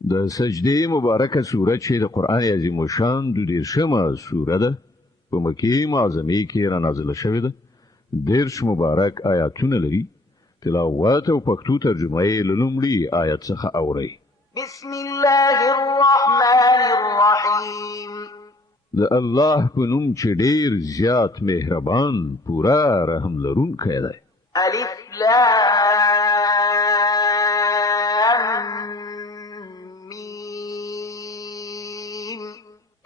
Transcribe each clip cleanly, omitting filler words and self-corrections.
د سجدې مبارکه سوره چې د قران عظیم شان د 10مه سوره ده په مکه معظمه کې را نازله شوې ده. 10 مبارک آیاتونه لري. تلاوت او پښتو ترجمه یې لومړی آیت څخه اوري. بسم الله الرحمن الرحیم. د الله په نوم چې ډیر زیات مهربان پورا رحم لرونکی دی. الف لام میم.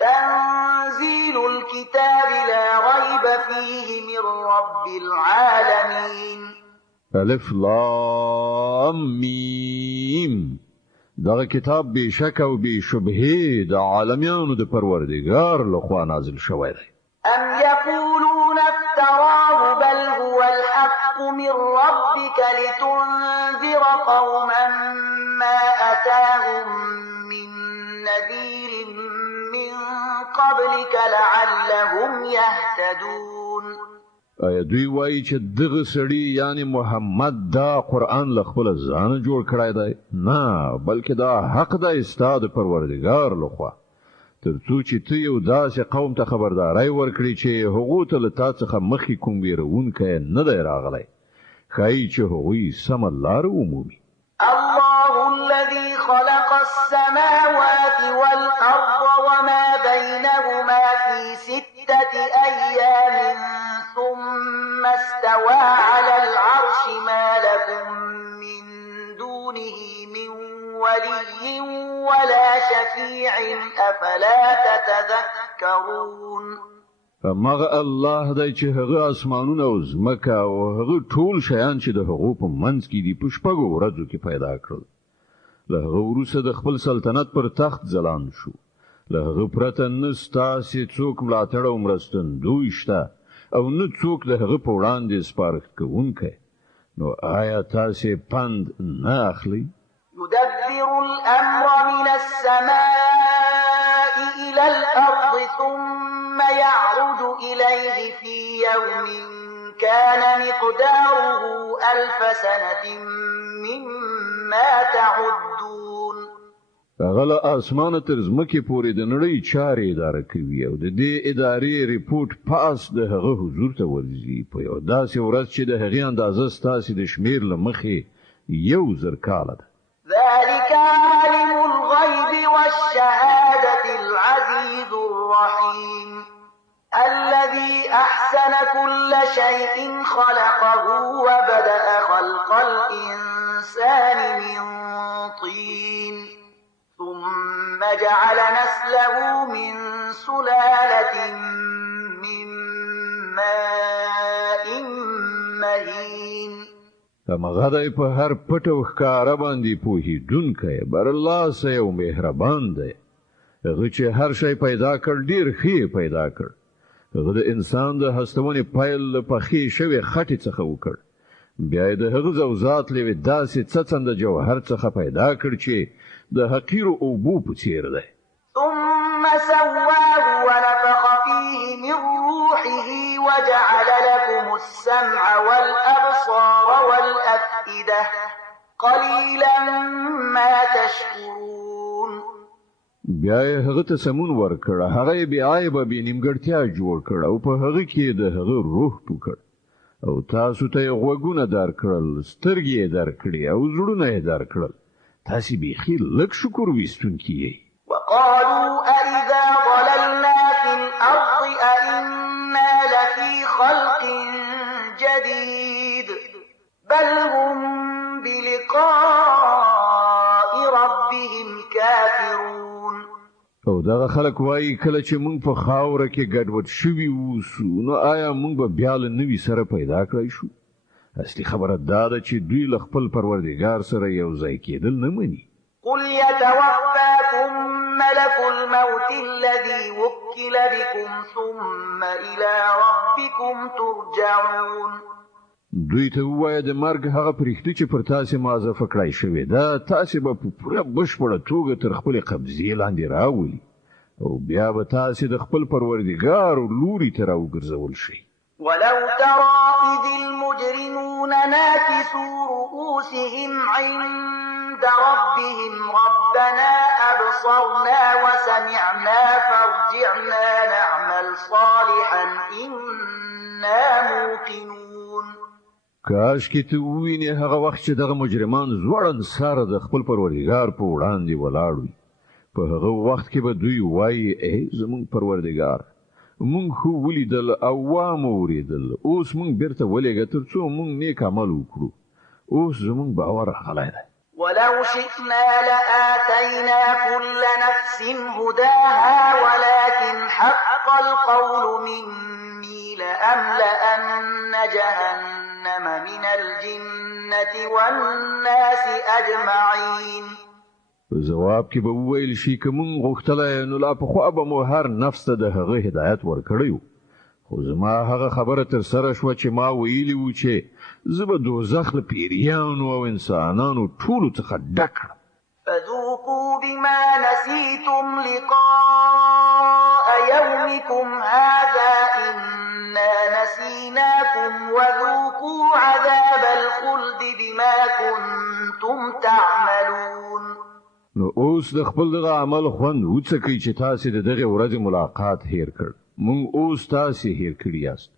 تنزيل الكتاب لا ريب فيه من رب العالمين. الف لام میم. دغه کتاب به شک او به شبهه د عالمانو د پروردگار لخوا نازل شوی دی. ام يقولون افتراه بل هو الحق من ربك لتنذر قوما ما أتاهم من نذير من قبلك لعلهم يهتدون. آیا دوی وایي چې دغه سړی یعنی محمد دا قرآن له خپل ځان جوړ کړی دی؟ نه، بلکې دا حق دی ستاسو پروردگار لخوا، ترڅو چې ته یو داسې قوم ته خبرداري ورکړي چې هغه ته له تاسو څخه مخکې کوم ویرونکی نه دی راغلی، ښایي چې هغوی سمه لاره ومومي. الله الذي خلق السماوات والأرض وما بينهما في 6 أيام ثم استوى على العرش ما لكم من دونه من ولي ولا شفيع أفلا تتذكرون. مغه الله دی چې هغه اسمانونه او ځمکه او هغه ټول شیان چې د هغو په منځ کې دي په شپږو ورځو کې پیدا کړل. له هغه وروسته د خپل سلطنت پر تخت ځلان شو. له هغه پرته نه ستاسې څوک ملاتړ او مرستندوی شته او نه څوک د هغه په وړاندې سپارښت کوونکی. نو آیا تاسې پند نه اخلئ؟ يدبر الأمر من السماء إلى الأرض ثم يعرج إليه في يوم كان مقداره 1000 سنة مما تعدون. هغه اسمانه تر ځمکې پورې د نړۍ چارې اداره کوي او د دې ادارې ریپورت پاس د هغه حضور ته ورځي په یو داسې ورځ چې د هغې اندازه ستاسې د شمیر له مخې 1000 کاله ده. ذلك عالم الغيب والشهادة العزيز الرحيم الذي أحسن كل شيء خلقه وبدأ خلق الإنسان من طين ثم جعل نسله من سلالة من ماء مهين. هغه دی په هر پټ او ښکاره باندې پوهېدونکی برلاسه او مهربان دی. هغه چې هر شی پیدا کړ ډېر ښه پیدا کړ. هغه د انسان د هستونې پیل له پخې شوې خټې څخه وکړ. بیا یې د هغه زوزات له یوې داسې څڅنده جوهر څخه پیدا کړ چې د حقیرو اوبو په څېر دی. ثم سواه ونفخ فيه من روحه وجعل لكم السمع والأبصار والأفئدة قليلا ما تشكرون. بیا یې هغه ته سمون ورکړ، هغه یې بې عیبه بې نیمګړتیا جوړ کړ او په هغه کې د هغه روح ټوکړ او تاسو ته یې غوږونه درکړل، سترګې یې درکړې او زړونه یې درکړل. تاسې بیخي لږ شکر ویستونکي یئ. وقالوا أئذا ضللنا في الأرض أئنا لفي خلق جديد بل هم بلقاء ربهم كافرون. او دغه خلک وایي کله چې موږ په خاوره کې ګډوډ شوي اوسو نو آیا موږ به بیا له نوي سره پیدا کړی شو؟ اصلي خبره دا ده چې دوی له خپل پروردګار سره یو ځای کېدل نه مني. قل يتوفاكم ملك الموت الذي وكل بكم ثم إلى ربكم ترجعون. دوی ته ووایه د مرګ هغه پرښتې چې پر تاسې معزفه کړی شوې ده تاسې به په پوره بشپړه توګه تر خپلې قبضې لاندې راولي او بیا به تاسې د خپل پروردګار لوري ته راوګرځول شئ. ولو ترى إذ المجرمون ناكسوا رؤوسهم عند عند ربهم ربنا أبصرنا وسمعنا فارجعنا نعمل صالحا إنا موقنون. کاش کې ته وینې هغه وخت چې دغه مجرمان زوړن سره د خپل پروردګار په وړاندې ولاړ وي. په هغه وخت کې به دوی وایي ای زمون پروردګار مونږ خو ولیدل او واموریدل، اوس مونږ بیرته ولېږه ترڅو مونږ نیک عمل وکړو. اوس زمون باور غلی دی. ولو شئنا لآتينا كل نفس هداها ولكن حق القول مني لأملأن جهنم من الجنة والناس أجمعين. جواب کې به وویل شي که مونږ غوښتلای نو لا پخوا به مو هر نفس ته د هغه هدایت ورکړی، خو زما هغه خبره تر سره شوه چې ما ویلي و چې زه به دوزخ له پیریانو او انسانانو ټولو څخه ډک کړم. فذوقوا بما نسيتم لقاء يومكم هذا إنا نسيناكم وذوقوا عذاب الخلد بما كنتم تعملون. نو اوس د خپل دغه عمل خوند وڅکئ چې تاسو د دغه ورځې ملاقات هیر کړ. مونږ اوس تاسو هیر کړی یاست.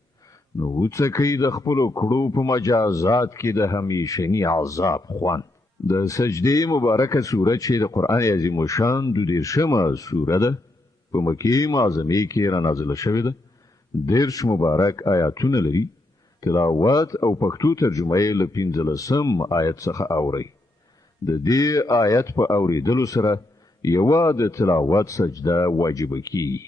نو وڅکئ د خپل کړو په مجازات کې د همیشنی عذاب خوند. د سجدې مبارکه سوره چې د قران عظیم شان د 10مه سوره ده په مکه معظمه کې را نازله شوې ده. 10 مبارک آیاتونه لري. تلاوت او پښتو ترجمه یې له 15 آیت څخه اوري. د دې آیت په اوریدلو سره یو د تلاوت سجده واجب کیږي.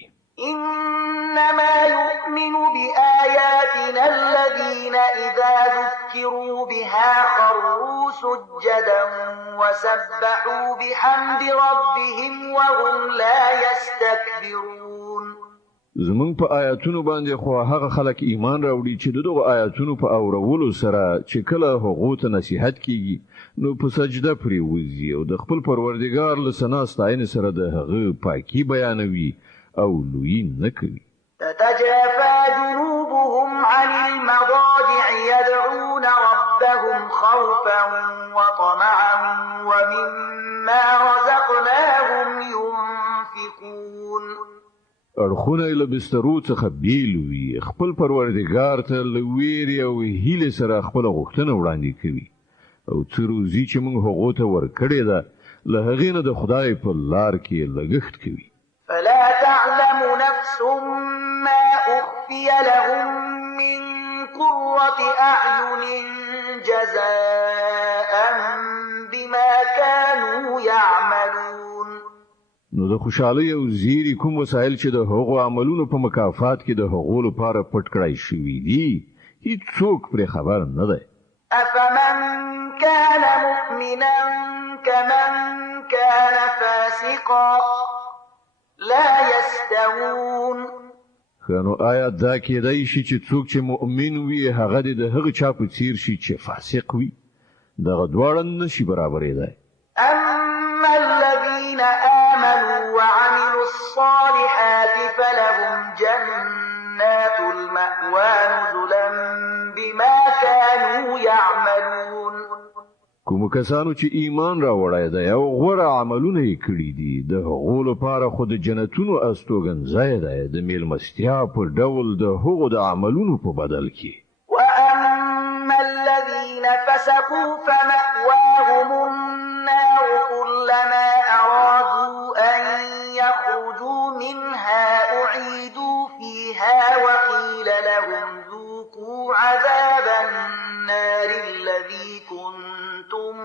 إنما يؤمن بآياتنا الذين إذا ذكروا بها خروا سجدا وسبحوا بحمد ربهم وهم لا يستكبرون. زمون په آیاتونو باندې خو هغه خلک ایمان راوړي چې دغه آیاتونو په اورولو سره چې کله هغه ته نصيحت کیږي نو په سجده پرې وځي او د خپل پروردګار له ثنا ستاینې سره د هغه پاکي بیانوي او لوی نه کوي. تتجافى جنوبهم عن المضاجع يدعون ربهم خوفا وطمعا ومما رزقناهم ينفقون. اړخونه له بسترو څخه بیل وي، خپل پروردګار ته له ویرې او هیلې سره خپل غوښتنه وړاندې کوي او څه روزي چې موږ هغه ته ورکړې ده له هغې نه د خدای په لار کې لګښت کوي. فلا تعلم نفس ما أخفي لهم من قرة أعين جزاء بما كانوا يعملون. نو د خوشحالۍ او زیری کوم وسایل چې د هغو عملونو په مکافات کې د هغو لپاره پټ کړای شوي دي هیڅ څوک پرې خبر نه دی. أفمن كان مؤمنا كمن كان فاسقا لا يستوون. نو آیا دا کېدای شي چې څوک چې مؤمن وي هغه د هغه چا په څیر شي چې فاسق وي؟ دغه دواړه نشي برابرېدای. أما الذين آمنوا وعملوا الصالحات فلهم جنات المأوى نزلا بما كانوا يعملون. کوم کسانو چې ایمان راوړای دی او غوړه عملونه یې کړی دي د هغو لپاره خو د جنتونو استوګنځای دی د میلمستیا په ډول د هغو د عملونو په بدل کې. وأما الذين فسقوا فمأواهم النار كلما أرادوا أن يخرجوا منها أعيدوا فيها وقيل لهم ذوقوا عذاب النار الذي كنتم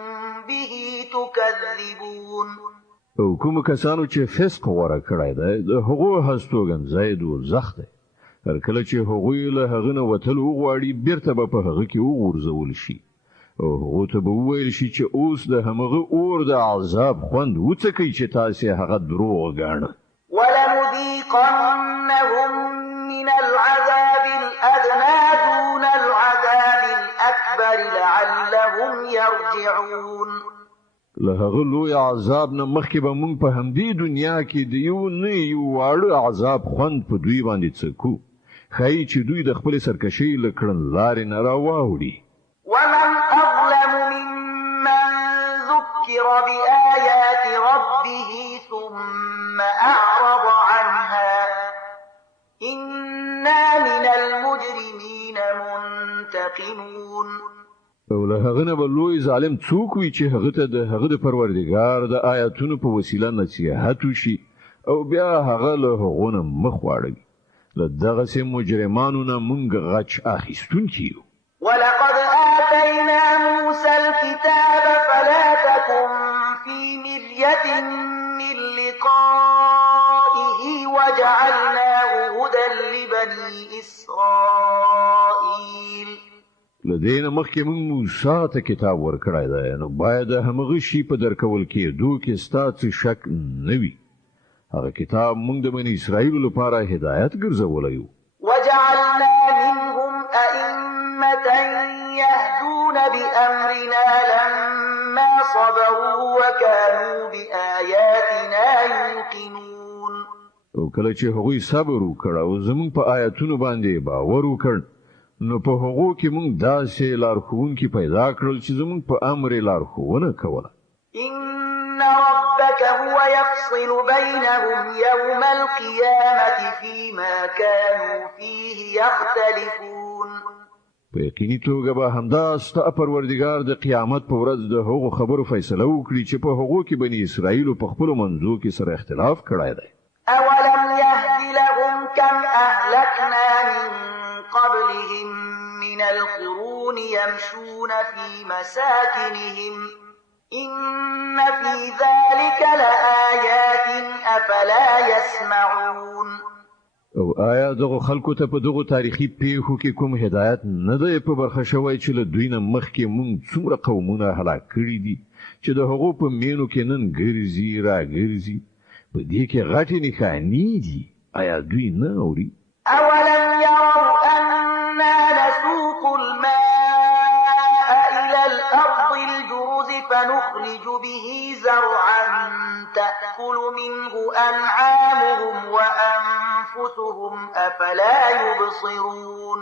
به تكذبون. او کوم کسانو چې فسق وره کړی دی د هغو هستوګنځای دوزخ دی. هر کله چې هغوی له هغه نه وتل وغواړي بیرته به په هغه کې وغورځول شي او هغه ته به وویل شي چې اوس د همغه اور د عذاب خوند وڅکئ چې تاسې هغه دروغ ګاڼه. ولنذيقنهم من العذاب الأدنى دون العذاب الأكبر لعلهم يرجعون. له هغه لوی عذاب نه مخکې به موږ په همدې دنیا کې د یو واړه عذاب خوند په دوی باندې څکو ښایي چې دوی د خپل سرکشۍ له کړنلارې نه راواوړي. ومن أظلم ممن ذكر بآيات ربه ثم أعرض عنها إنا من المجرمين منتقمون. او له هغه نه بلوی ظالم څوک وي چې هغه ته د هغه د پروردګار د آیاتونو په وسیله نصیحت وشي او بیا هغه له هغه نه مخ واړوي. له دغه سه مجرمانو نه مونږ غچ اخیستونکي یو. ولقد آتينا موسى الكتاب فلا تكن في مرية من لقائه وجعلناه هدى لبني إسرائيل. لدينا مخکې موږ موسی ته کتاب ورکړی دی، نو باید همغه شی په درکول کېدو کې ستاسو شک نه وي. هغه کتاب موږ د بني اسرائیل لپاره هدایت ګرځولی و. وجعلنا منهم أئمة يهدون بأمرنا لما صبروا وكانوا بآياتنا يوقنون. او کله چې هغوی صبر وکړ او زموږ په آیاتونو باندې باور وکړ، نو په هغو کې موږ داسې لارښوونکي پیدا کړل چې زموږ په امر لارښوونه کوله. إن ربك هو يفصل بينهم يوم القيامة فيما كانوا فيه يختلفون. په یقیني توګه به همدا ستا پروردګار د قیامت په ورځ د هغو خبرو فیصله وکړي چې په هغو کې بني اسرائیل په خپلو منځو کې سره اختلاف کړی دی. أولم يهد لهم كم أهلكنا من قبلهم من القرون يمشون في مساكنهم إن في ذلك لآيات أفلا يسمعون. او آیا دغه خلکو ته په دغه تاریخي پیښو کې کوم هدایت نه دی په برخه شوی چې له دوی نه مخکې مونږ څومره قومونه هلاک کړي دي چې د هغو په مینو کې نن ګرځي راګرځي؟ په دې کې غټې نښانې دي. آیا دوی نه اوري؟ أولم يروا أنا نسوق الماء إلى الأرض الجرز فنخرج به زرعا تأكل منه أنعامهم وأنفسهم أفلا يبصرون.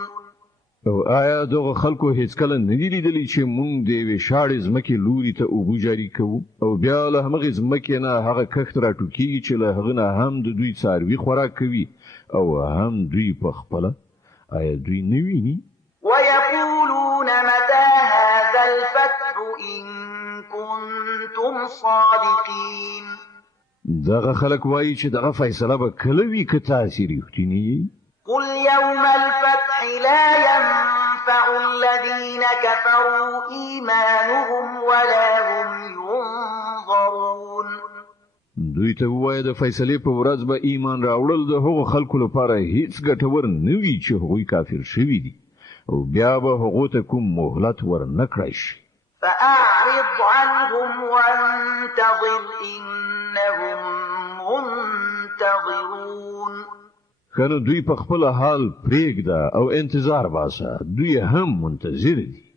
او آیا دغه خلکو هیڅ کله نه دي لیدلي چې مونږ د یوې شاړې ځمکې لوري ته اوبه جاري کوو او بیا له همغې ځمکې نه هغه کښت راټوکېږي چې له هغه نه هم د دوی څاروي خوراک کوي او هم دوی په خپله؟ آیا دوی نه ویني؟ ويقولون متى هذا الفتح إن كنتم صادقين. دغه خلک وایي چې دغه فیصله به کله وي که تاسې رښتیني یئ؟ قل يوم الفتح لا ينفع الذين كفروا إيمانهم ولا هم ينظرون. دوی ته وایي د فیصلې په ورځ به ایمان راوړل د هغو خلکو لپاره هیڅ ګټور نه وي چې هغوی کافر شوي دي او بیا به هغو ته کوم مهلت ورنه کړی شي. فأعرض عنهم وانتظر إنهم منتظرون. کنه دوی په خپل حال پرېږده او انتظار باسه، دوی هم منتظر دي.